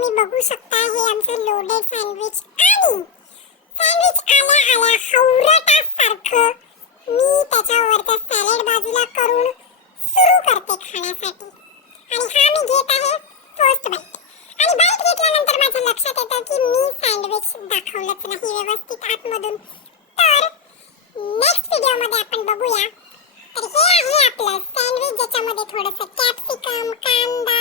तुम्ही बघू शकता हे आमचं लोडेड सँडविच आणि सँडविच आल्या आल्या हवरटासारखं मी त्याच्यावरचं सॅलड बाजूला करून सुरू करते खाण्यासाठी. आणि हा मी घेत आहे फर्स्ट बाईट. आणि बाईट घेतल्यानंतर माझ्या लक्षात येतं की मी सँडविच दाखवलंच नाही व्यवस्थित आतमधून. तर नेक्स्ट व्हिडिओमध्ये आपण बघूया. तर हे आहे आपलं सँडविच ज्याच्यामध्ये थोडंसं कॅप्सिकम, कांदा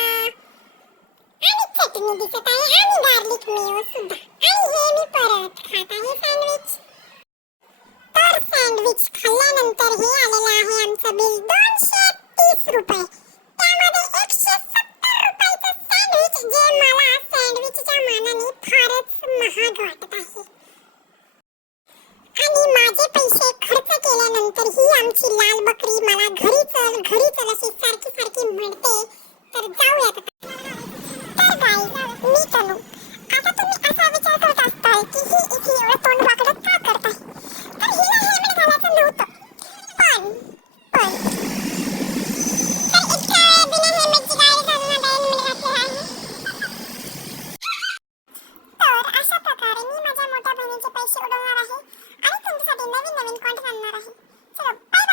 आणि चटणी दिसत आहे आणि गार्लिक मेयो सुद्धा. आणि हे मी परत खात आहे सँडविच. तर सँडविच खाल्ल्यानंतर हे आलेलं आहे आमचं बिल 230 रुपये. त्यामध्ये 170 रुपयाचं सँडविच जे मला सँडविचच्या मानाने फारच महाग वाटत आहे. आणि माझे पैसे खर्च केल्यानंतर ही आमची लाल बकरी मला घरी चल अशी सारखी सारखी म्हणते. तर जाऊयात आता. तर गाईज मी तनू. आता तुम्ही असा विचार करत असताल की ही इथे एवढं तोंड वाकडं का करताय. तर हिला हेल्मेट घालायचं नव्हतं. पण तर इतक्या वेळ बिना हेल्मेटची गाडी चालवण्यात हेल्मेट घातलेलं आहे. तर अशा प्रकारे मी माझ्या मोठ्या बहिणीचे पैसे उडवणार आहे आणि तुमच्यासाठी नवीन नवीन कॉन्टेंट आणणार आहे. चलो बाय.